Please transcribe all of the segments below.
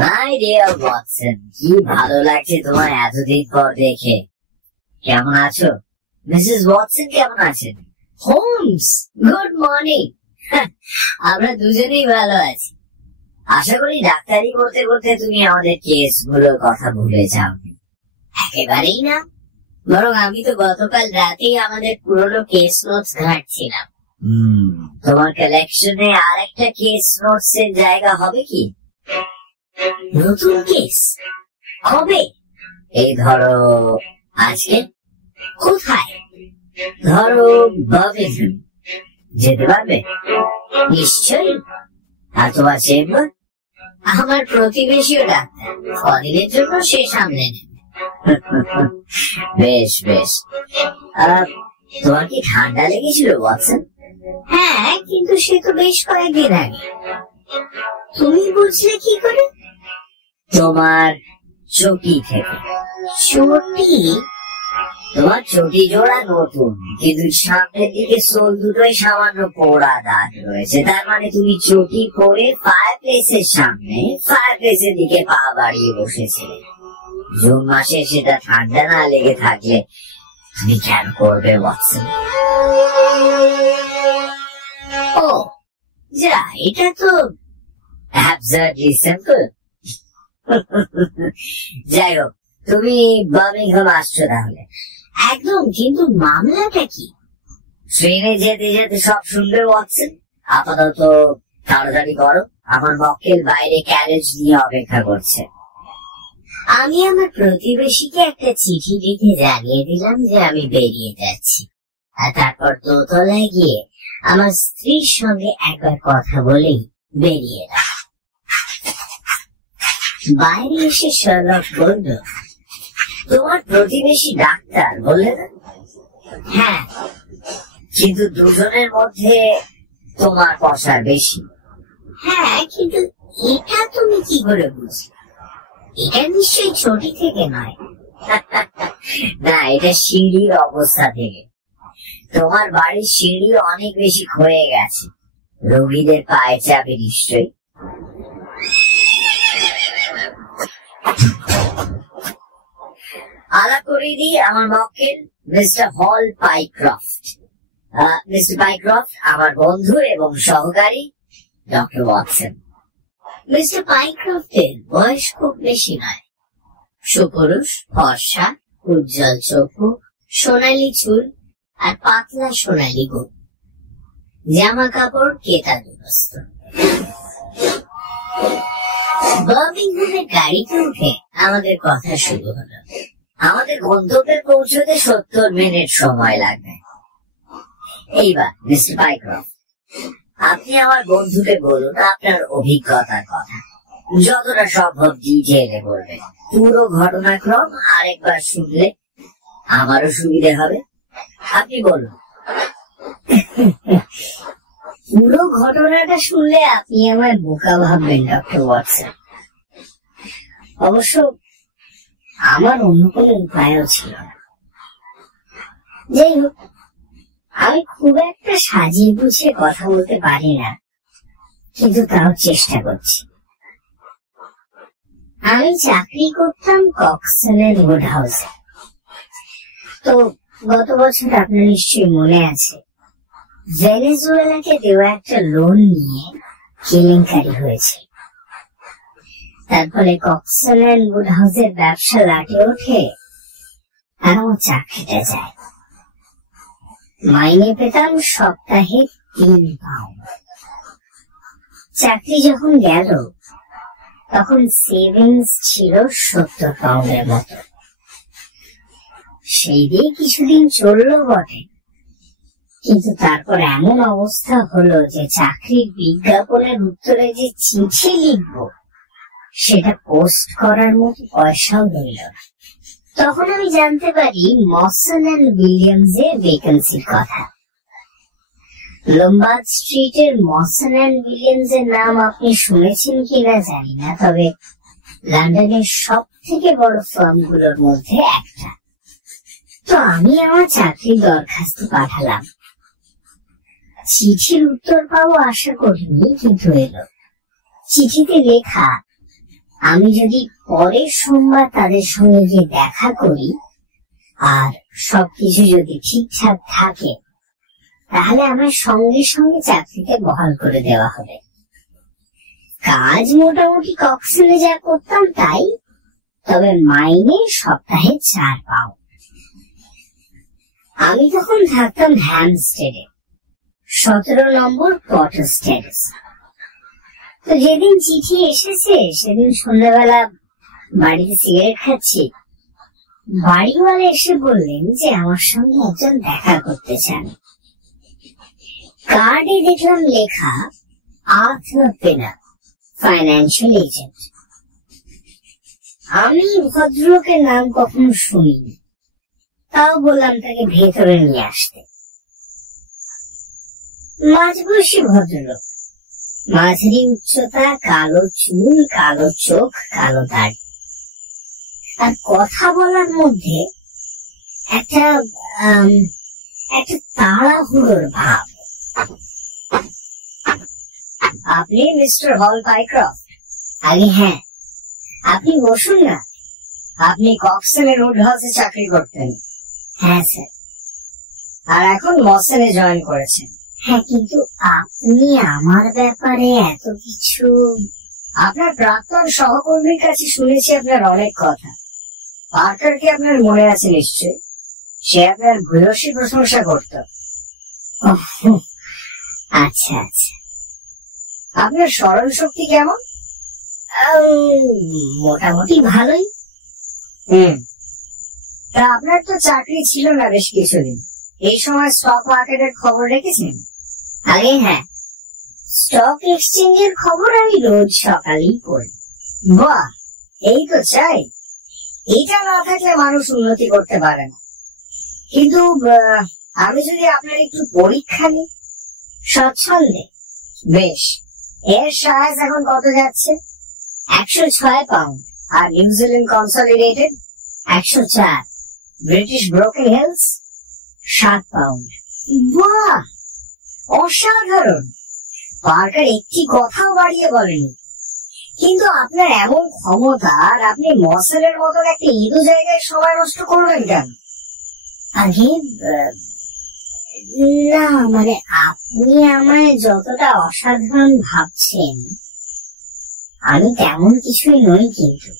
My dear Watson, কি ভালো লাগছে তোমার এতদিন পর দেখে। কেমন আছো মিসেস ওয়াটসন? কেমন আছেন? Holmes, good morning. আমরা দুজনেই ভালো আছি। আশা করি ডাক্তারি করতে করতে তুমি আমাদের কেস গুলোর কথা ভুলে যাও। একেবারেই না, বরং আমি তো গতকাল রাতেই আমাদের পুরনো কেস নোটস ঘাঁটছিলাম। তোমার কালেকশনে আর একটা কেস নোটস এর জায়গা হবে কি? নতুন কেস কবে? এই ধরো আজকে। কোথায়? ধরো বার্মিংহাম। যেতে পারবে? নিশ্চয়ই। আর তোমার চেম্বার? আমার প্রতিবেশীও ডাক্তার, কদিনের জন্য সে সামনে নেবে। বেশ বেশ। তোমার কি ঠান্ডা লেগেছিল ওয়াটসন? হ্যাঁ, কিন্তু সে তো বেশ কয়েকদিন আগে। তুমি বুঝলে কি করে? তোমার চটি থেকে। চটি? তোমার চটি জোড়া নতুন, কিন্তু সামনের দিকে সোল দুটোই সামান্য পোড়া দাগ রয়েছে। তার মানে তুমি চটি পরে ফায়ার প্লেসের সামনে, ফায়ার প্লেসের দিকে পা বাড়িয়ে বসেছিলে। জুন মাসে সেটা ঠান্ডা না লেগে থাকলে তুমি কেন করবে ওয়াটসন? ও যা, এটা তো অ্যাবসার্ডলি সিম্পল। যাই হোক, তুমি বার্মিংহাম আসছো তাহলে? একদম, কিন্তু মামলাটা কি? ট্রেনে যেতে যেতে সব শুনবে ওয়াটসন। আপাতত তাড়াতাড়ি করো, আমার মক্কেল বাইরে ক্যারেজ নিয়ে অপেক্ষা করছে। আমি আমার প্রতিবেশীকে একটা চিঠি লিখে জানিয়ে দিলাম যে আমি বেরিয়ে যাচ্ছি, আর তারপর দোতলায় গিয়ে আমার স্ত্রীর সঙ্গে একবার কথা বলেই বেরিয়ে এলাম। বাইরে এসে শার্লক বলল, তোমার প্রতিবেশী ডাক্তার বললে না? হ্যাঁ, কিন্তু দুজনের মধ্যে তোমার পয়সা বেশি। হ্যাঁ, কিন্তু এটা তুমি কি করে বুঝলে? এটা নিশ্চয়ই চটি থেকে নয়। না, এটা সিঁড়ির অবস্থা থেকে। তোমার বাড়ির সিঁড়ি অনেক বেশি ক্ষয়ে গেছে, রোগীদের পায়ে চাপে নিশ্চয়ই। আলাপ করে দিই, আমার মক্কেল মিস্টার হল পাইক্রফট। মিস্টার পাইক্রফট আমার বন্ধু এবং সহকারী ডক্টর ওয়াটসন। মিস্টার পাইক্রফটের বয়স খুব বেশি নয়, সুপুরুষ, ফর্সা, উজ্জ্বল চক্ষু, সোনালী চুল আর পাতলা সোনালী গোপ। জামা কাপড় কেতা দুরস্ত। বার্মিংহামের গাড়িতে উঠে আমাদের কথা শুরু হলো। আমাদের গন্তব্যে পৌঁছতে 70 মিনিট সময় লাগবে। এইবার মিস্টার পাইক্রফট, আপনি আমার বন্ধুকে বলুন আপনার অভিজ্ঞতার কথা, যতটা সম্ভব ডিটেইলে বলবেন। পুরো ঘটনাক্রম আরেকবার শুনলে আমারও সুবিধে হবে। আপনি বলুন। পুরো ঘটনাটা শুনলে আপনি আমায় বোকা ভাববেন ডক্টর ওয়াটসন। অবশ্য আমার অন্য কোনো উপায়ও ছিল না। যাই হোক, আমি খুব একটা সাজিয়ে গুছিয়ে কথা বলতে পারি না, কিন্তু তাও চেষ্টা করছি। আমি চাকরি করতাম কক্সেলের উড হাউসে। তো গত বছর আপনার নিশ্চয়ই মনে আছে, ভেনেজুয়েলাকে দেওয়া একটা লোন নিয়ে কেলেঙ্কারি হয়েছে। তারপরে কক্সেলের উড হাউসের ব্যবসা লাটে ওঠে আর আমার চাকরিটা যায়। মাইনে পেতাম সপ্তাহে 3 পাউন্ড। চাকরি যখন গেল তখন সেভিংস ছিল 70 পাউন্ডের মতো। সেই দিয়ে কিছুদিন চললো বটে, কিন্তু তারপর এমন অবস্থা হলো যে চাকরির বিজ্ঞাপনের উত্তরে যে চিঠি লিখবো সেটা পোস্ট করার মতো পয়সাও রইল না। তখন আমি জানতে পারি মসন এন্ড উইলিয়ামস এর ভ্যাকেন্সির কথা। লোম্বার্ড স্ট্রিটের মসন এন্ড উইলিয়ামস এর নাম আপনি শুনেছেন কিনা জানি না, তবে লন্ডনের সব থেকে বড় ফার্ম গুলোর মধ্যে একটা। তো আমি আমার চাকরির দরখাস্ত পাঠালাম। চিঠির উত্তর পাবো আশা করিনি, কিন্তু এলো। চিঠিতে লেখা, আমি যদি পরের সোমবার তাদের সঙ্গে গিয়ে দেখা করি আর সবকিছু যদি ঠিকঠাক থাকে, তাহলে আমার সঙ্গে সঙ্গে চাকরিতে বহাল করে দেওয়া হবে। কাজ মোটামুটি কক্সেলে যা করতাম তাই, তবে মাইনে সপ্তাহে 4 পাউন্ড। আমি তখন থাকতাম হ্যামস্টেডে, 17 নম্বর কোয়ার্টার স্ট্যাটাস। তো যেদিন চিঠি এসেছে সেদিন সন্ধ্যাবেলা বাড়িতে সিগারেট খাচ্ছি, বাড়িওয়ালা এসে বললেন যে আমার সঙ্গে একজন দেখা করতে চান। কার্ডে দেখলাম লেখা আর্থার পেনার, ফাইন্যান্সিয়াল এজেন্ট। আমি ভদ্রলোকের নাম কখনো শুনিনি, তাও বললাম তাকে ভেতরে নিয়ে আসতে। মাঝবয়সী ভদ্রলোক, মাঝারি উচ্চতা, কালো চুল, কালো চোখ, কালো দাড়ি, আর কথা বলার মধ্যে একটা তাড়াহুড়োর ভাব। আপনি মিস্টার হল পাইক্রফট? আগে হ্যাঁ। আপনি বসুন না। আপনি কক্সেলের উড হাউসে চাকরি করতেন? হ্যাঁ স্যার। আর এখন মসেনে জয়েন করেছেন? হ্যাঁ, কিন্তু আপনি আমার ব্যাপারে এত কিছু। আপনার প্রাক্তন সহকর্মীর কাছে শুনেছি আপনার অনেক কথা। পার্কারকে আপনার মনে আছে নিশ্চয়? সে আপনার ভূয়সী প্রশংসা করত। আচ্ছা আচ্ছা। আপনার স্মরণ শক্তি কেমন? মোটামুটি ভালোই। তা আপনার তো চাকরি ছিল না বেশ কিছুদিন, এই সময় স্টক মার্কেটের খবর রেখেছেন? আগে হ্যাঁ, স্টক এক্সচেঞ্জের খবর আমি রোজ সকালেই পড়ি। বাহ, এই তো চাই। এটা না থাকলে মানুষ উন্নতি করতে পারে না। কিন্তু আমি যদি আপনার একটু পরীক্ষা নিই স্বচ্ছন্দে। বেশ, এর সাইজ এখন কত যাচ্ছে? 106 পাউন্ড। আর New Zealand consolidated 104। British Broken Hills 7 pound. বাহ, অসাধারণ। পার্কার একটি কথাও বাড়িয়ে বলেনি। কিন্তু আপনার এমন ক্ষমতা, আর আপনি মসেলের মতন একটা ইদু জায়গায় সময় নষ্ট করবেন কেন? আগে না, মানে আপনি আমায় যতটা অসাধারণ ভাবছেন আমি তেমন কিছুই নই। কিন্তু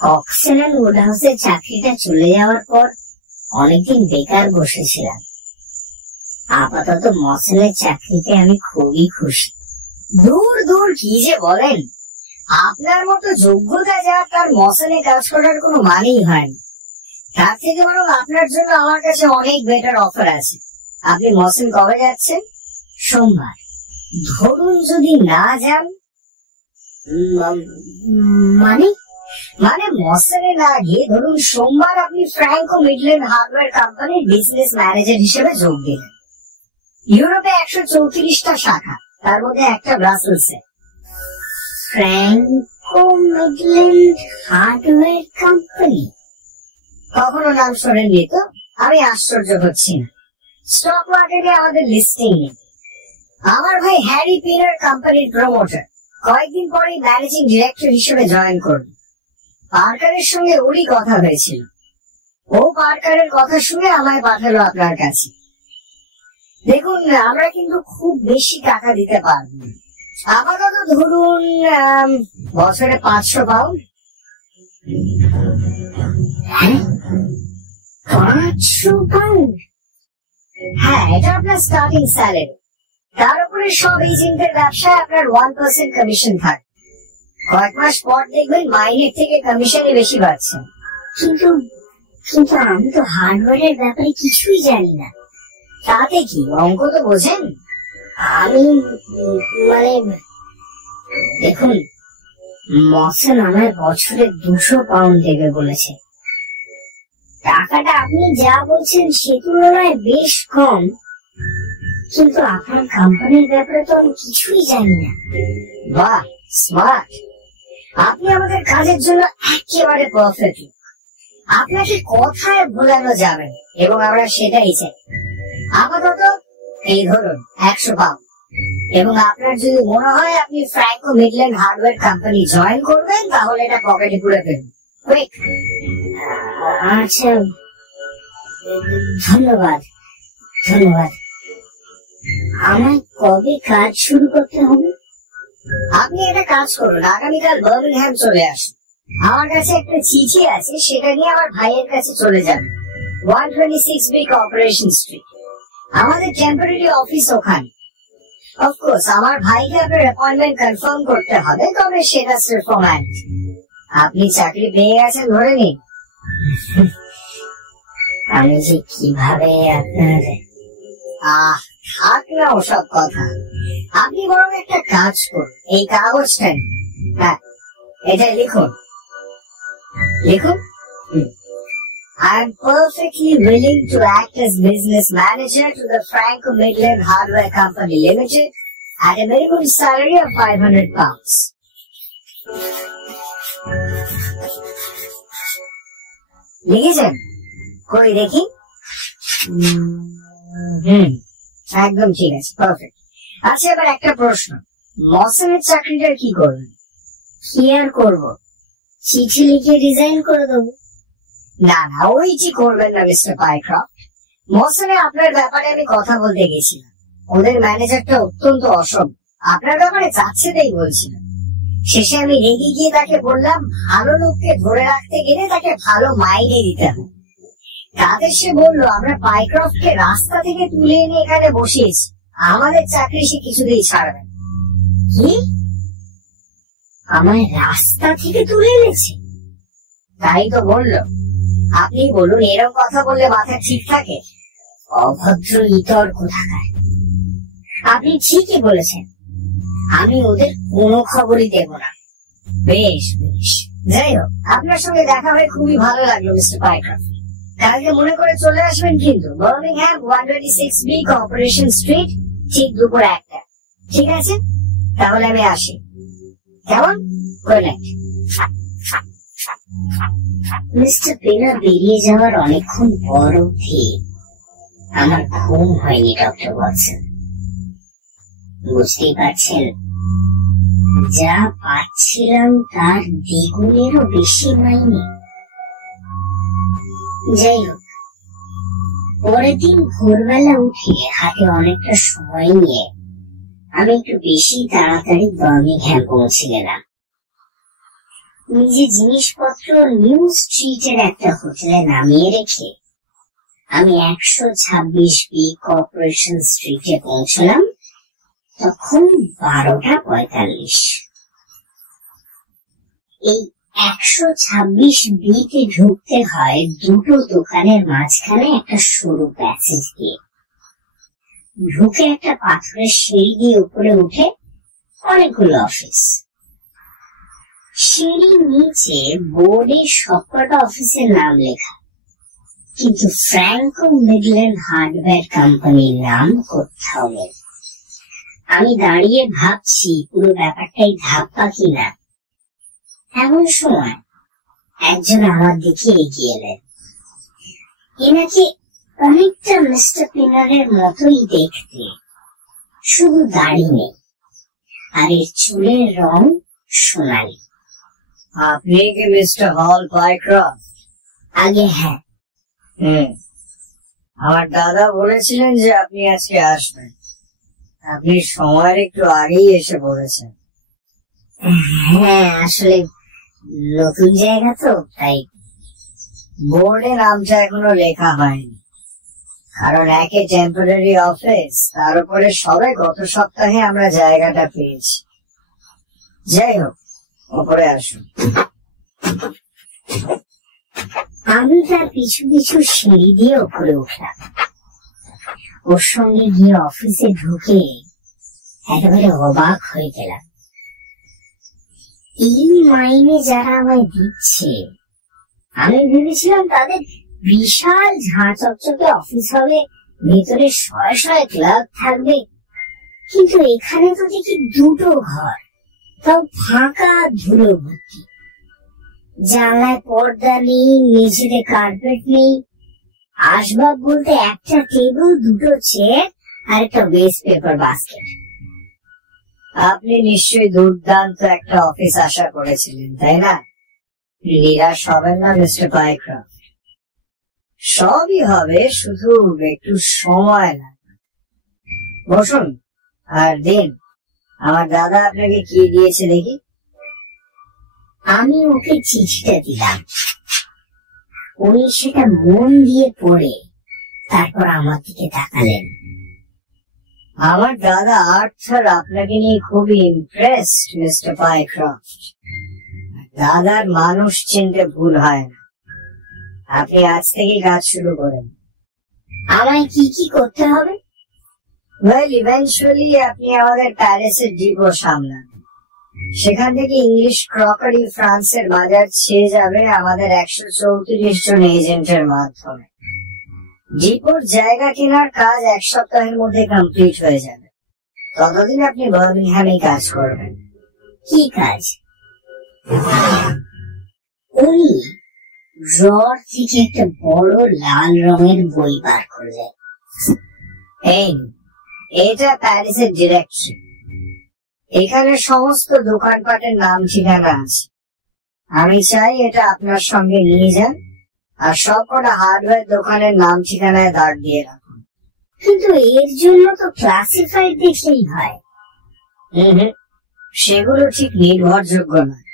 কক্সেলের উড হাউসের চাকরিটা চলে যাওয়ার পর অনেকদিন বেকার বসেছিলাম। আপাতত মসেলের চাকরিতে আমি খুবই খুশি। দূর দূর, কি যে বলেন! আপনার মতো যোগ্যতা যা, তার মসেলে কাজ করার কোনো মানেই হয়নি। তার থেকে বরং আপনার জন্য আমার কাছে অনেক বেটার অফার আছে। আপনি মসেল কবে যাচ্ছেন? সোমবার। ধরুন যদি না যান? মানে মসেলে না গিয়ে ধরুন সোমবার আপনি ফ্র্যাঙ্কো মিডল্যান্ড হার্ডওয়্যার কোম্পানির বিজনেস ম্যানেজার হিসেবে যোগ দিলেন। ইউরোপে 134টা শাখা, তার মধ্যে একটা ব্রাসেলসে। Franco Midland Hardware company? কখনো নাম শোনেননি তো? আমি আশ্চর্য হচ্ছি না। স্টক মার্কেটে আমাদের লিস্টিং নেই। আমার ভাই হ্যারি পিনার কোম্পানির প্রমোটার, কয়েকদিন পরে ম্যানেজিং ডিরেক্টর হিসেবে জয়েন করবে। পার্কারের সঙ্গে ওরই কথা হয়েছিল। ও পার্কারের কথা শুনে আমায় পাঠালো আপনার কাছে। দেখুন, আমরা কিন্তু খুব বেশি টাকা দিতে পারব না। আপাতত ধরুন বছরে 500 পাউন্ড। 500 পাউন্ড? হ্যাঁ, এটা আপনার স্টার্টিং স্যালারি। তার উপরে সব এজেন্টের ব্যবসায় আপনার 1% কমিশন থাকে। কয়েক মাস পর দেখবেন মাইনের থেকে কমিশনে বেশি বাড়ছে। কিন্তু আমি তো হার্ডওয়্যারের ব্যাপারে কিছুই জানি না। তাতে কি, অঙ্ক তো বোঝেন। আমি দেখুন, মসেল আমায় বছরে 200 পাউন্ড দেবে বলেছে। টাকাটা আপনি যা বলছেন সে তুলনায় বেশ কম, কিন্তু আপনার কোম্পানির ব্যাপারে তো আমি কিছুই জানি না। বাহ, স্মার্ট! আপনি আমাদের কাজের জন্য একেবারে পারফেক্ট। আপনাকে কথায় ভোলানো যাবে এবং আমরা সেটাই চাই। আপাতত এই ধরুন 100 পাউন্ড। এবং আপনার যদি মনে হয় আপনি Franco Midland Hardware company join করবেন, তাহলে এটা পকেটে পুরে ফেলুন। কুইক। আচ্ছা, ধন্যবাদ ধন্যবাদ। আমায় কবে কাজ শুরু করতে হবে? আপনি একটা কাজ করুন, আগামীকাল বার্মিংহাম চলে আসুন। আমার কাছে একটা চিঠি আছে, সেটা নিয়ে আমার ভাইয়ের কাছে চলে যাবেন। 126B কর্পোরেশন স্ট্রিট, আমাদের টেম্পোরারি অফিস ওখানে। অফকোর্স আমার ভাইকে আপনার অ্যাপয়েন্টমেন্ট কনফার্ম করতে হবে, তবে সেটা সির্ফ ফর্মালিটি। আপনি চাকরি পেয়ে গেছেন ধরে নিন। আমি যে কিভাবে আপনার থাক না ওসব কথা। আপনি বরং একটা কাজ করুন, এই কাগজটা নিন। হ্যাঁ, এটা লিখুন লিখুন। I am perfectly willing to act as business manager to the Franco Midland Hardware Company Limited at a minimum salary of £500. লিখেছেন? কই দেখি। একদম ঠিক আছে, পারফেক্ট। আচ্ছা, এবার একটা প্রশ্ন, মসনের চাকরিটা কি করবেন? কি আর করবো, চিঠি লিখে রিজাইন করে দেবো। না না, ওইটি করবেন না মিস্টার পাইক্রফট। মসনে আপনার ব্যাপারে আমি কথা বলতে গেছিলাম, ওদের ম্যানেজারটা অত্যন্ত অসভ্য, আপনার ব্যাপারে যাচ্ছে তাই বলছিল। শেষে আমি রেগে গিয়ে তাকে বললাম, ভালো লোককে ধরে রাখতে গেলে তাকে ভালো মাইনে দিতে হবে। তাদের সে বললো, আমরা পাইক্রফটকে রাস্তা থেকে তুলে এনে এখানে বসিয়েছি, আমাদের চাকরি সে কিছুতেই ছাড়বে। কি? আমায় রাস্তা থেকে তুলে এনেছে? তাই তো বললো। আপনি বলুন, এরকম কথা বললে মাথা ঠিক থাকে? অভদ্র ইতর কোথাকার। আপনি ঠিকই বলেছেন, আমি ওদের কোনো খবরই দেব না। বেশ বেশ, যাই হোক, আপনার সঙ্গে দেখা হয়ে খুবই ভালো লাগলো মিস্টার পাইক্রফট। কালকে মনে করে চলে আসবেন কিন্তু, বার্মিংহাম 126B কর্পোরেশন স্ট্রিট, ঠিক দুপুর 1টা। ঠিক আছে, তাহলে আমি আসি। কেমন? Good night. মিস্টার পিনার বেরিয়ে যাওয়ার অনেকক্ষণ পর অবধি আমার ঘুম হয়নি ডক্টর ওয়াটসন। বুঝতেই পারছেন, যা পাচ্ছিলাম তার দ্বিগুণেরও বেশি মাইনে। যাই হোক, পরের দিন ভোরবেলা উঠে হাতে অনেকটা সময় নিয়ে আমি একটু বেশি তাড়াতাড়ি বার্মিংহাম পৌঁছে গেলাম। নিজে জিনিসপত্র নিউ স্ট্রিটের একটা হোটেলে নামিয়ে রেখে আমি 126B কর্পোরেশন স্ট্রিটে পৌঁছলাম তখন 12:45। এই 126Bতে ঢুকতে হয় দুটো দোকানের মাঝখানে একটা সরু প্যাসেজ দিয়ে। ঢুকে একটা পাথরের সিঁড়ি দিয়ে উপরে উঠে অনেকগুলো অফিস। সিঁড়ির নিচে বোর্ডে সবকটা অফিসের নাম লেখা, কিন্তু ফ্র্যাঙ্কো মিডল্যান্ড হার্ডওয়্যার কোম্পানির নাম কোথাও নেই। আমি দাঁড়িয়ে ভাবছি পুরো ব্যাপারটাই ধাপ্পা কিনা। এমন সময় একজন আমার দিকে এগিয়ে এলেন। এনাকে অনেকটা মিস্টার পিনারের মতোই দেখতে, শুধু দাড়ি নেই, আর এর চুলের রং সোনালি। আপনি কি মিস্টার হল পাইক্রফট? আগে হ্যাঁ। আমার দাদা বলেছিলেন যে আপনি আজকে আসবেন। আপনি সময়ের একটু আগেই এসে পড়েছেন। হ্যাঁ, আসলে নতুন জায়গা তো, তাই বোর্ডে নামটা এখনো লেখা হয়নি। কারণ একে টেম্পোরারি অফিস, তার উপরে সবে গত সপ্তাহে আমরা জায়গাটা পেয়েছি। যাই হোক, উপরে আসুন। আমি তার পিছু পিছু সিঁড়ি দিয়ে উপরে উঠলাম। ওর সঙ্গে গিয়ে অফিসে ঢুকে একেবারে অবাক হয়ে গেলাম। এই মাইনে যারা আমায় দিচ্ছে, আমি ভেবেছিলাম তাদের বিশাল ঝাঁ চকচকে অফিস হবে, ভেতরে শয়ে শয়ে ক্লাব থাকবে, কিন্তু এখানে তো দেখি দুটো ঘর, তাও ফাঁকা, ধুলো ভর্তি। জানলায় পর্দা নেই, মেঝেতে কার্পেট নেই, আসবাব বলতে একটা টেবিল, দুটো চেয়ার আর একটা ওয়েস্ট পেপার বাস্কেট। আপনি নিশ্চয়ই দুর্দান্ত একটা অফিস আশা করেছিলেন, তাই না? নিরাশ হবেন না মিস্টার পাইক্রফট, সবই হবে, শুধু একটু সময় লাগবে। বসুন আর দিন। আমার দাদা আপনাকে কি দিয়েছে দেখি। আমি ওকে চিঠিটা দিলাম। উনি সেটা মন দিয়ে পড়ে তারপর আমার দিকে তাকালেন। আমার দাদা আর্থার আপনাকে নিয়ে খুবই ইমপ্রেসড মিস্টার পাইক্রফট। দাদার মানুষ চিনতে ভুল হয় না। আপনি আজ থেকে কাজ শুরু করেন। আমায় কি কি করতে হবে? ওয়েল, ইভেন্চুয়ালি আপনি আমাদের প্যারিসের ডিপো সামলান। সেখান থেকে ইংলিশ ক্রকারি ফ্রান্সের বাজার ছেয়ে যাবে আমাদের 134 জন এজেন্টের মাধ্যমে। ডিপোর জায়গা কেনার কাজ 1 সপ্তাহের মধ্যে কমপ্লিট হয়ে যাবে। ততদিন আপনি বার্মিংহামে কাজ করবেন। কি কাজ? উনি ড্রয়ার থেকে একটা বড় লাল রঙের বই বার করলেন। এটা প্যারিসের ডিরেক্টরি। এখানে সমস্ত দোকানপাটের নাম ঠিকানা আছে। আমি চাই এটা আপনার সঙ্গে নিয়ে যান আর সবকটা হার্ডওয়্যার দোকানের নাম ঠিকানায় দাগ দিয়ে রাখুন। কিন্তু এর জন্য তো ক্লাসিফাইড দেখলেই হয়। সেগুলো ঠিক নির্ভরযোগ্য নয়।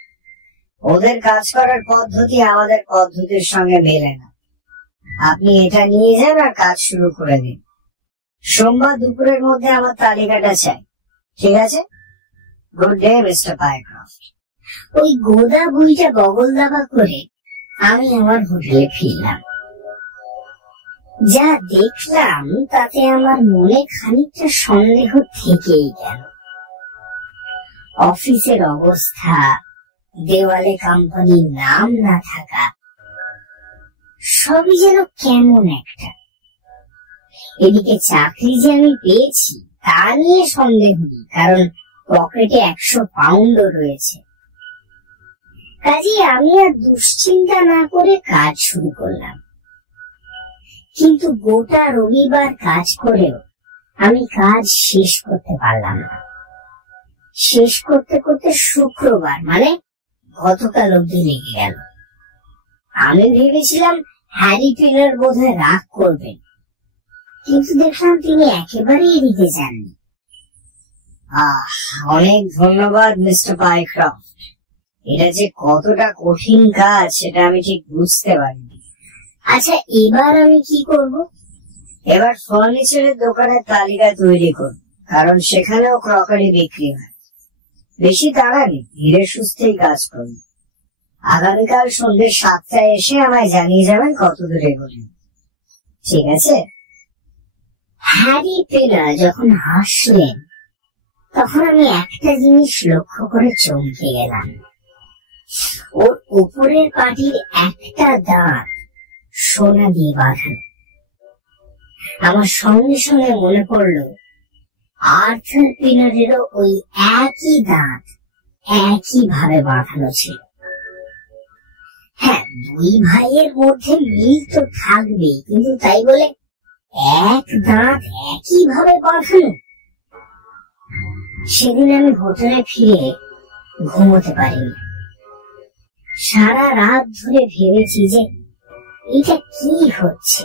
ওদের কাজ করার পদ্ধতি আমাদের পদ্ধতির সঙ্গে মেলে না। আপনি এটা নিয়ে যান আর কাজ শুরু করে দিন। সোমবার দুপুরের মধ্যে আমার তালিকাটা চাই, ঠিক আছে? Good day mister Pycroft. ওই গোদা বইটা বগল দাবা করে আমি আমার হোটেলে ফিরলাম। যা দেখলাম তাতে আমার মনে খানিকটা সন্দেহ থেকেই গেল। অফিসের অবস্থা, দেওয়ালে কোম্পানির নাম না থাকা, সবই যেন কেমন একটা। এদিকে চাকরি যে আমি পেয়েছি তা নিয়ে সন্দেহ নেই, কারণ পকেটে 100 পাউন্ডও রয়েছে। কাজে আমি আর দুশ্চিন্তা না করে কাজ শুরু করলাম। কিন্তু গোটা রবিবার কাজ করেও আমি কাজ শেষ করতে পারলাম না। শেষ করতে করতে শুক্রবার, মানে গতকাল অব্দি লেগে গেল। আমি ভেবেছিলাম হ্যারি টেলর বোধহয় রাগ করবেন, কিন্তু দেখলাম তিনি একেবারেই এড়িতে যাননি। অনেক ধন্যবাদ মিস্টার পাইক্রফট। এটা যে কতটা কঠিন কাজ সেটা আমি ঠিক বুঝতে পারিনি। আচ্ছা, এবার আমি কি করব? এবার ফার্নিচারের দোকানের তালিকা তৈরি করুন, কারণ সেখানেও ক্রকারি বিক্রি হয়। বেশি তাড়া নেই, ধীরে সুস্থেই কাজ করুন। আগামীকাল সন্ধ্যে 7টায় এসে আমায় জানিয়ে যাবেন কত দূর এগোলেন, ঠিক আছে? হ্যারি টেলর যখন হাসলেন তখন আমি একটা জিনিস লক্ষ্য করে চমকে গেলাম। ওর উপরের পাটির একটা দাঁত সোনা দিয়ে বাঁধানো। আমার সঙ্গে সঙ্গে মনে পড়ল আর্থার পিনারেরও ওই একই দাঁত একই ভাবে বাঁধানো ছিল। হ্যাঁ, দুই ভাইয়ের মধ্যে মিল তো থাকবেই, কিন্তু তাই বলে এক দাঁত একই ভাবে বাঁধানো। সেদিন আমি হোটেলে ফিরে ঘুমোতে পারিনি। সারা রাত ধরে ভেবেছি যে এটা কি হচ্ছে।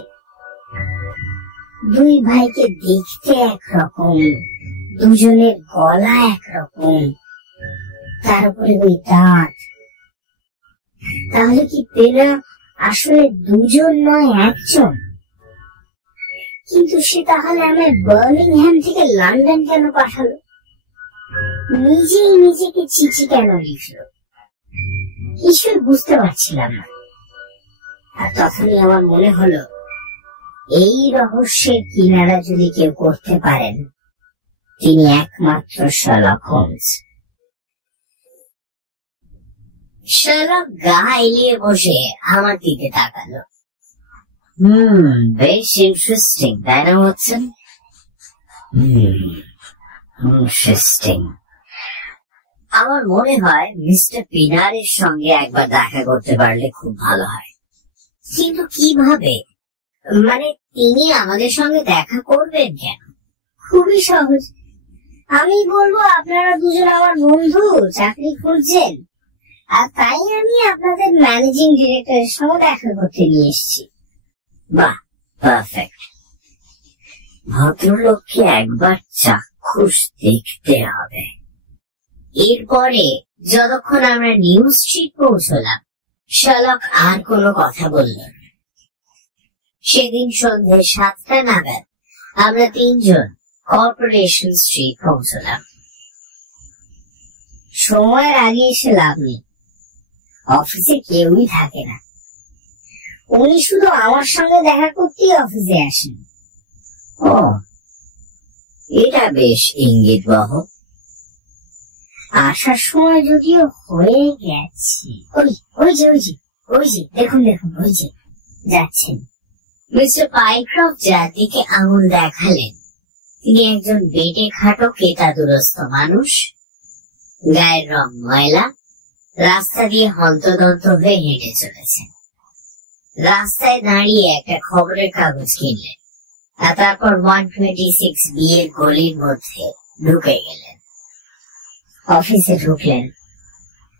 দুই ভাইকে দেখতে একরকম, দুজনের গলা একরকম, তার উপরে ওই দাঁত। তাহলে কি পেনা আসলে দুজন নয়, একজন? কিন্তু সে তাহলে আমায় বার্মিংহাম থেকে লন্ডন কেন পাঠালো? নিজেই নিজেকে চিঠি কেন লিখলো? কিছুই বুঝতে পারছিলাম না। আর তখনই আমার মনে হলো, এই রহস্যের কিনারা যদি কেউ করতে পারেন, তিনি একমাত্র শার্লক হোমস। শার্লক গা এলিয়ে বসে আমার দিকে তাকালো। বেশ ইন্টারেস্টিং, তাই না ওয়াটসন? ইন্টারেস্টিং। আমার মনে হয় মিস্টার পিনারের সঙ্গে একবার দেখা করতে পারলে খুব ভালো হয়। কিন্তু কিভাবে? মানে তিনি আমাদের সঙ্গে দেখা করবেন কেন? খুবই সহজ। আমি বলবো আপনারা দুজন আমার বন্ধু, চাকরি খুঁজছেন, আর তাই আমি আপনাদের ম্যানেজিং ডিরেক্টরের সঙ্গে দেখা করতে নিয়ে এসেছি। বাহ, পারফেক্ট। ভদ্রলোককে একবার চাক্ষুষ দেখতে হবে। এরপরে যতক্ষণ আমরা নিউ স্ট্রিট পৌঁছলাম, শার্লক আর কোনো কথা বলল না। সেদিন সন্ধ্যে 7টা নাগাদ আমরা 3 জন কর্পোরেশন স্ট্রিট পৌঁছলাম। সময়ের আগে এসে লাভ নেই, অফিসে কেউই থাকে না। উনি শুধু আমার সঙ্গে দেখা করতেই অফিসে আসেন। ও, এটা বেশ ইঙ্গিতবহ। আসার সময় যদিও হয়ে গেছে। ওই যে দেখুন ওই যে যাচ্ছেন। মিস্টার পাইক্রফট যার দিকে আঙুল দেখালেন তিনি একজন বেটে খাটো কেতাদুরস্ত মানুষ, গায়ের রং ময়লা, রাস্তা দিয়ে হন্তদন্ত হয়ে হেঁটে চলেছেন। রাস্তায় দাঁড়িয়ে একটা খবরের কাগজ কিনলেন আর তারপর 126B এর গলির মধ্যে ঢুকে গেলেন। অফিসে ঢুকলেন।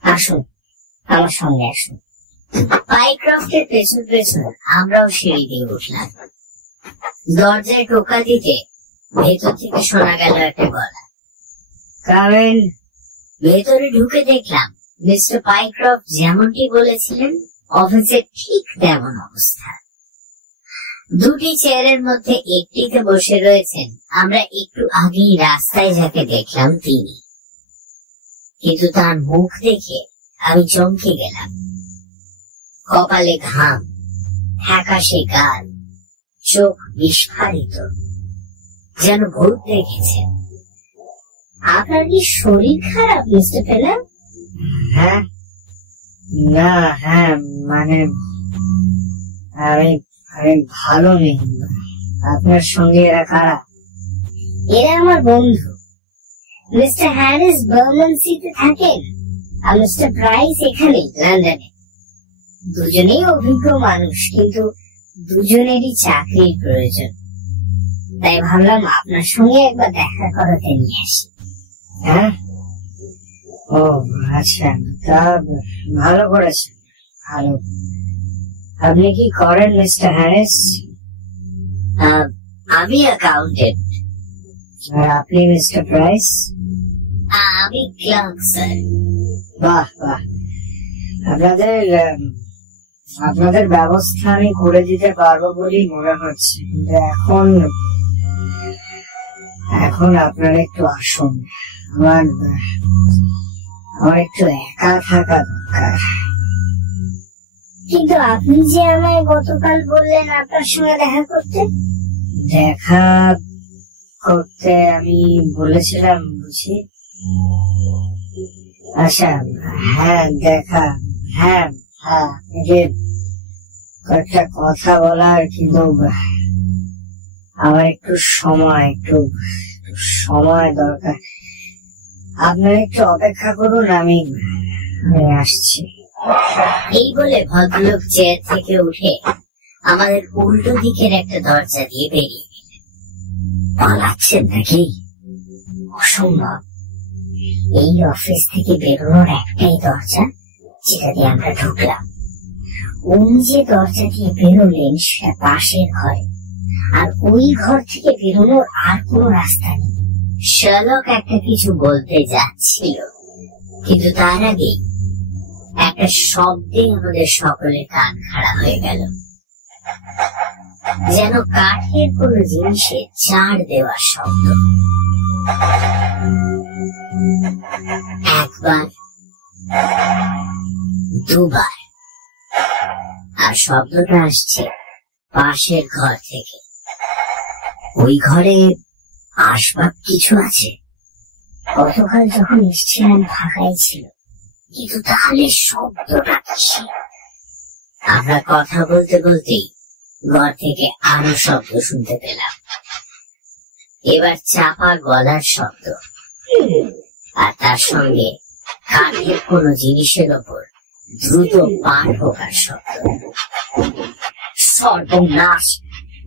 আসুন, আমার সঙ্গে আসুন। পাইক্রফটের পেছন পেছন আমরাও সিঁড়ি দিয়ে উঠলাম। দরজায় টোকা দিতে ভেতর থেকে শোনা গেল একটা গলা, কারেন। ভেতরে ঢুকে দেখলাম মিস্টার পাইক্রফট যেমনটি বলেছিলেন অফিসের ঠিক তেমন অবস্থা। 2টি চেয়ারের মধ্যে একটিতে বসে রয়েছেন আমরা একটু আগেই রাস্তায় যাকে দেখলাম তিনি। কিন্তু তার মুখ দেখে আমি চমকে গেলাম। কপালে ঘাম, ফ্যাকাশে গাল, চোখ বিস্ফারিত, যেন ভূত দেখেছেন। আপনার কি শরীর খারাপ মিস্টার ফেলার? হ্যাঁ, না, হ্যাঁ, মানে আমি ভালো নেই। আপনার সঙ্গে এরা কারা? এরা আমার বন্ধু। মিস্টার হ্যারিস বার্মানসিতে থাকেন আর মিস্টার প্রাইস এখানে লন্ডনে। দুজনেই অভিজ্ঞ মানুষ, কিন্তু দুজনেরই চাকরির প্রয়োজন। তাই ভাবলাম আপনার সঙ্গে একবার দেখা করাতে নিয়ে আসি। হ্যাঁ, ও আচ্ছা, তা ভালো করেছেন। ভালো। আপনি কি করেন মিস্টার হ্যারিস? আমি অ্যাকাউন্টেন্ট। আর আপনি মিস্টার প্রাইস? আমি ক্লার্ক স্যার। বাহ বাহ, আপনাদের ব্যবস্থা আমি করে দিতে পারবো বলেই মনে হচ্ছে, কিন্তু এখন আপনারা একটু আসুন। আমার একটু একা থাকা দরকার। কিন্তু আপনি যে আমায় গতকাল বললেন আপনার সঙ্গে দেখা করতে আমি বলেছিলাম বুঝি? আচ্ছা, হ্যাঁ, হ্যাঁ, কয়েকটা কথা বলার, কিন্তু আমার একটু সময় দরকার। আপনারা একটু অপেক্ষা করুন, আমি আসছি। এই বলে ভদ্রলোক চেয়ার থেকে উঠে আমাদের উল্টো দিকের একটা দরজা দিয়ে বেরিয়ে গেলেন। পালাচ্ছেন নাকি? অসম্ভব। এই অফিস থেকে বেরোনোর একটাই দরজা, যেটা দিয়ে আমরা ঢুকলাম। উনি যে দরজা দিয়ে বেরোলেন সেটা পাশের ঘরে, আর ওই ঘর থেকে বেরোনোর আর কোনো রাস্তা নেই। শার্লক একটা কিছু বলতে যাচ্ছিল, কিন্তু তার আগে একটা শব্দে আমাদের সকলে কান খাড়া হয়ে গেল, যেন কাঠের কোন জিনিসে চাড় দেওয়ার শব্দ। একবার, দুবার, আর শব্দটা আসছে পাশের ঘর থেকে। ওই ঘরে আসবাব কিছু আছে। গতকাল যখন এসেছিলাম ফাঁকাই ছিল, কিন্তু তাহলে শব্দটা কিসে? আমরা কথা বলতে বলতেই ঘর থেকে আরো শব্দ শুনতে পেলাম। এবার চাপা গলার শব্দ, আর তার সঙ্গে কাঠের কোন জিনিসের ওপর দ্রুত পা ঠোকার শব্দ। সর্বনাশ!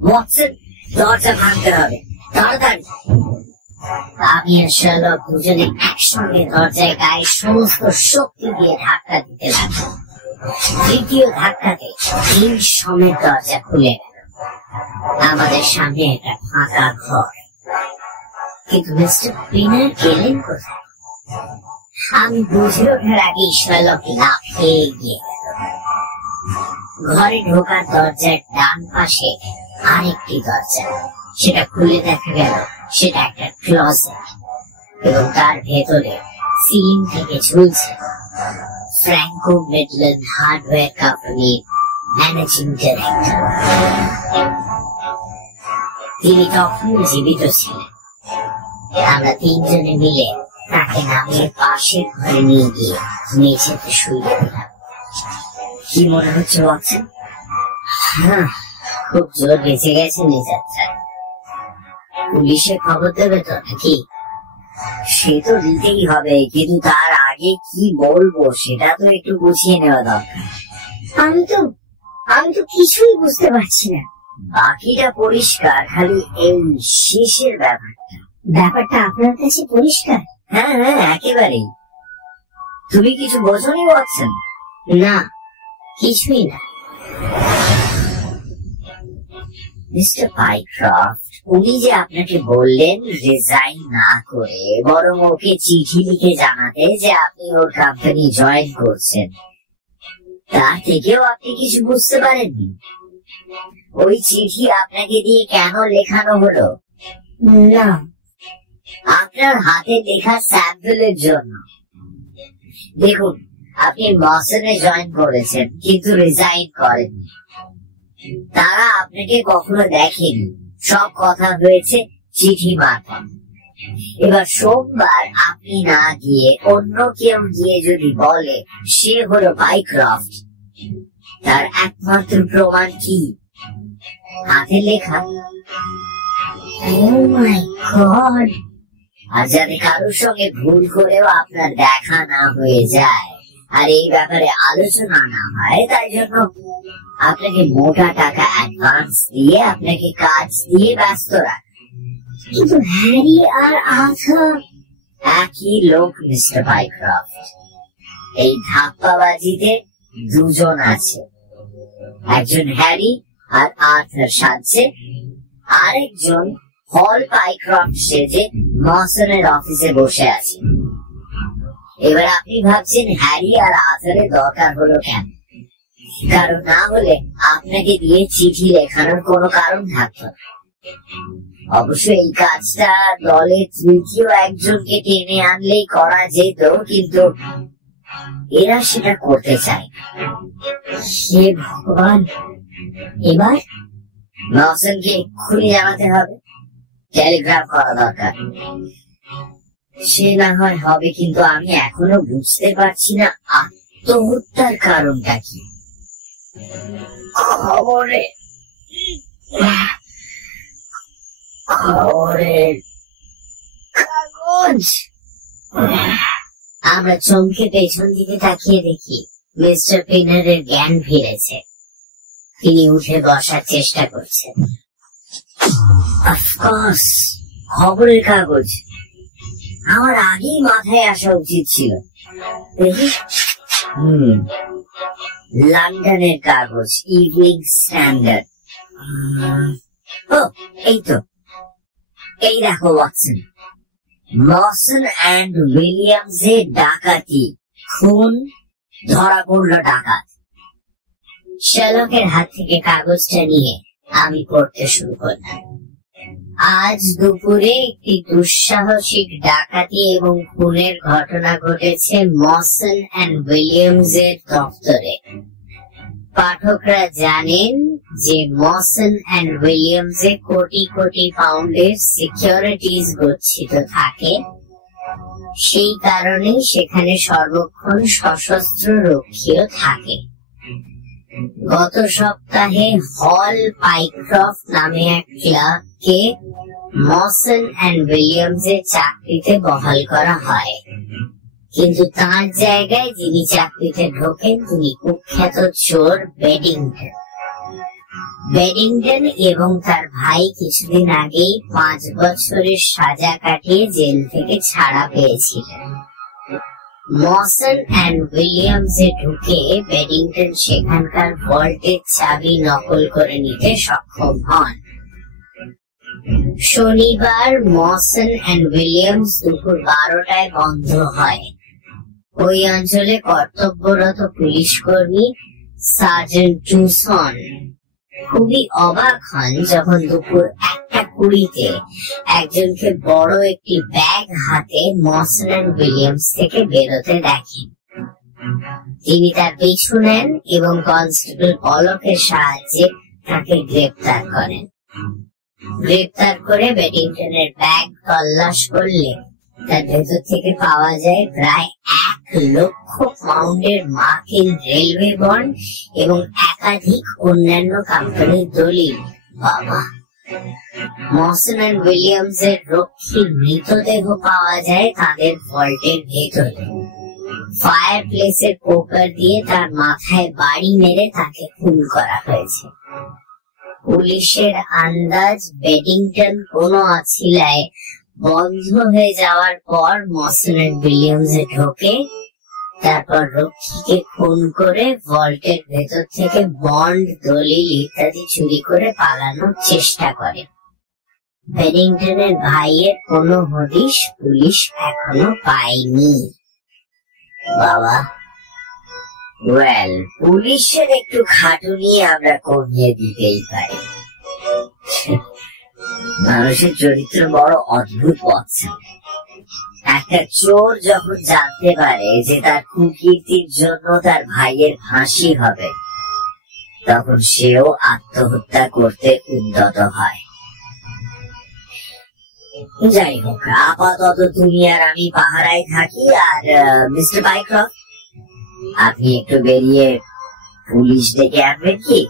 ওয়াটসন, দরজা ভাঙতে হবে তাড়াতাড়ি। আমি আর শার্লক দুজনে একসঙ্গে দরজায় গায়ে সমস্ত শক্তি দিয়ে ধাক্কা দিতে লাগলাম। তৃতীয় ধাক্কাতে তিন সমেত দরজা খুলে গেল। আমাদের সামনে একটা ফাঁকা ঘর। কিন্তু মিস্টার পিনার গেলেন কোথায়? আমি বুঝে ওঠার আগে শার্লক লাফিয়ে গিয়ে গেল। ঘরে ঢোকার দরজার ডান পাশে আরেকটি দরজা, সেটা খুলে দেখা গেল সেটা একটা ক্লজেট, এবং তার ভেতরে সিলিং থেকে ঝুলছে ফ্র্যাঙ্কো মিডল্যান্ড হার্ডওয়্যার কোম্পানির ম্যানেজিং ডিরেক্টর। তিনি তখন জীবিত ছিলেন। আমরা তিনজনে মিলে তাকে নামিয়ে পাশের ঘরে নিয়ে গিয়ে মেঝেতে শুইয়ে দিলাম। কি মনে হচ্ছে ওয়াটসন? খুব জোর বেঁচে গেছে নির্যাত্রায়। পুলিশে খবর দেবে তো নাকি? সে তো দিতেই হবে, কিন্তু তার আগে কি বলবো সেটা তো একটু বুঝিয়ে নেওয়া দরকার। আমি তো কিছুই বুঝতে পারছি না। বাকিটা পরিষ্কার, খালি এই শেষের ব্যাপারটা আপনার কাছে পরিষ্কার? হ্যাঁ হ্যাঁ, একেবারেই। তুমি কিছু বোঝোনি ওয়াটসন? না, কিছুই না। মিস্টার পাইক্রফট, উনি যে আপনাকে বললেন রিজাইন না করে বরং ওকে চিঠি লিখে জানাতে যে আপনি ওর কোম্পানি জয়েন করছেন, তার থেকেও আপনি কিছু বুঝতে পারেননি? ওই চিঠি আপনাকে দিয়ে কেন লেখানো হলো? না, আপনার হাতে লেখা স্যাম্পলের জন্য। দেখুন, আপনি মসনে জয়েন করেছেন কিন্তু রিজাইন করেননি। তারা আপনাকে কখনো দেখেনি, সব কথা হয়েছে চিঠি মারফত। এবার সোমবার আপনি না গিয়ে অন্য কেউ গিয়ে যদি বলে সে হলো পাইক্রফট, তার একমাত্র প্রমাণ কি? হাতে লেখা। Oh my God! আর যাতে কারোর সঙ্গে ভুল করেও আপনার দেখা না হয়ে যায় আর এই ব্যাপারে আলোচনা না হয়, তাই জন্য আপনাকে মোটা টাকা অ্যাডভান্স দিয়ে আপনাকে কাজ দিয়ে ব্যস্ত রাখে। কিন্তু হ্যারি আর আর্থার একই লোক মিস্টার পাইক্রফট। এই ধাপ্পাবাজিতে দুজন আছে, একজন হ্যারি আর আর্থার সাজছে, আরেকজন হল পাইক্রফট সেজে মসনের অফিসে বসে আছে। এবার আপনি ভাবছেন হ্যারি আর আর্থারের দরকার হলো কেন? কারণ না হলে আপনাকে দিয়ে চিঠি লেখানোর কোনো কারণ থাকতো না। অবশ্য এই কাজটা দলে তৃতীয় একজনকে টেনে আনলেই করা যেত, কিন্তু এরা সেটা করতে চায় না। হে ভগবান! এবার মসনকে এক্ষুনি জানাতে হবে, টেলিগ্রাফ করা দরকার। সে না হয় হবে, কিন্তু আমি এখনো বুঝতে পারছি না আত্মহত্যার কারণটা কি। খবরের কাগজ। আমরা চমকে পেছন দিকে তাকিয়ে দেখি মিস্টার পিনারের জ্ঞান ফিরেছে। তিনি উঠে বসার চেষ্টা করছেন। অফকোর্স, খবরের কাগজ। আমার আগেই মাথায় আসা উচিত ছিল। লন্ডনের কাগজ, ইভিনিং স্ট্যান্ডার্ড। ও, এই দেখো ওয়াটসন, মসন অ্যান্ড উইলিয়ামস এর ডাকাতি, খুন, ধরা পড়ল ডাকাত। শার্লকের হাত থেকে কাগজটা নিয়ে আমি পড়তে শুরু করলাম। আজ দুপুরে একটি দুঃসাহসিক ডাকাতি এবং খুনের ঘটনা ঘটেছে মসন অ্যান্ড উইলিয়ামস এর দপ্তরে। পাঠকরা জানেন যে মসন অ্যান্ড উইলিয়ামস এ কোটি কোটি পাউন্ডের সিকিউরিটিজ গচ্ছিত থাকে, সেই কারণে সেখানে সর্বক্ষণ সশস্ত্র রক্ষীও থাকে। গত সপ্তাহে হল পাইক্রফট নামে এক ক্লার্ককে মসন অ্যান্ড উইলিয়ামস এর চাকরিতে বহাল করা হয়, কিন্তু তার জায়গায় যিনি চাকরিতে ঢোকেন তিনি কুখ্যাত চোর বেডিংটন। বেডিংটন এবং তার ভাই কিছুদিন আগেই 5 বছরের সাজা কাটিয়ে জেল থেকে ছাড়া পেয়েছিলেন। মসন অ্যান্ড উইলিয়ামসে ঢুকে বেডিংটন সেখানকার ভল্টের চাবি নকল করে নিতে সক্ষম হন। শনিবার মসন অ্যান্ড উইলিয়ামস দুপুর 12টায় বন্ধ হয়। ওই অঞ্চলে কর্তব্যরত পুলিশ কর্মী সার্জেন্ট জুসন খুবই অবাক হন যখন দুপুর 1:20 একজনকে বড় একটি ব্যাগ হাতে মসন অ্যান্ড উইলিয়ামস থেকে বেরোতে দেখেন। তিনি তার পিছু নেন এবং কনস্টেবল পলকের সাহায্যে তাকে গ্রেপ্তার করেন। গ্রেপ্তার করে বেডিংটনের ব্যাগ তল্লাশ করলে তার ভেতর থেকে পাওয়া যায় প্রায় 1,00,000 পাউন্ডের মার্কিন রেলওয়ে বন্ড এবং একাধিক অন্যান্য কোম্পানির দলিল। বাবা! মসন অ্যান্ড উইলিয়ামস এর রক্ষীর মৃতদেহ পাওয়া যায় তাদের ভল্টের ভেতরে। ফায়ার প্লেসের পোকার দিয়ে তার মাথায় বাড়ি মেরে তাকে খুন করা হয়েছে। পুলিশের আন্দাজ বেডিংটন কোনো অছিলায় বন্ধ হয়ে যাওয়ার পর মসন অ্যান্ড উইলিয়ামসে ঢোকে, তারপর রক্ষীকে খুন করে ভল্টের ভেতর থেকে বন্ড, দলিল ইত্যাদি চুরি করে পালানোর চেষ্টা করে। বেডিংটনের ভাইয়ের কোনো হদিশ পুলিশ এখনো পায়নি। বাবা! ওয়েল, পুলিশের একটু খাটুনি আমরা কমিয়ে দিতেই পারি। মানুষের চরিত্র বড় অদ্ভুত পথ। একটা চোর যখন জানতে পারে যে তার কুকীর্তির জন্য তার ভাইয়ের ফাঁসি হবে, তখন সেও আত্মহত্যা করতে উদ্যত হয়। যাই হোক, আপাতত তুমি আর আমি পাহারায় থাকি। আর মিস্টার পাইক্রফট, আপনি একটু বেরিয়ে পুলিশ ডেকে আনবেন কি?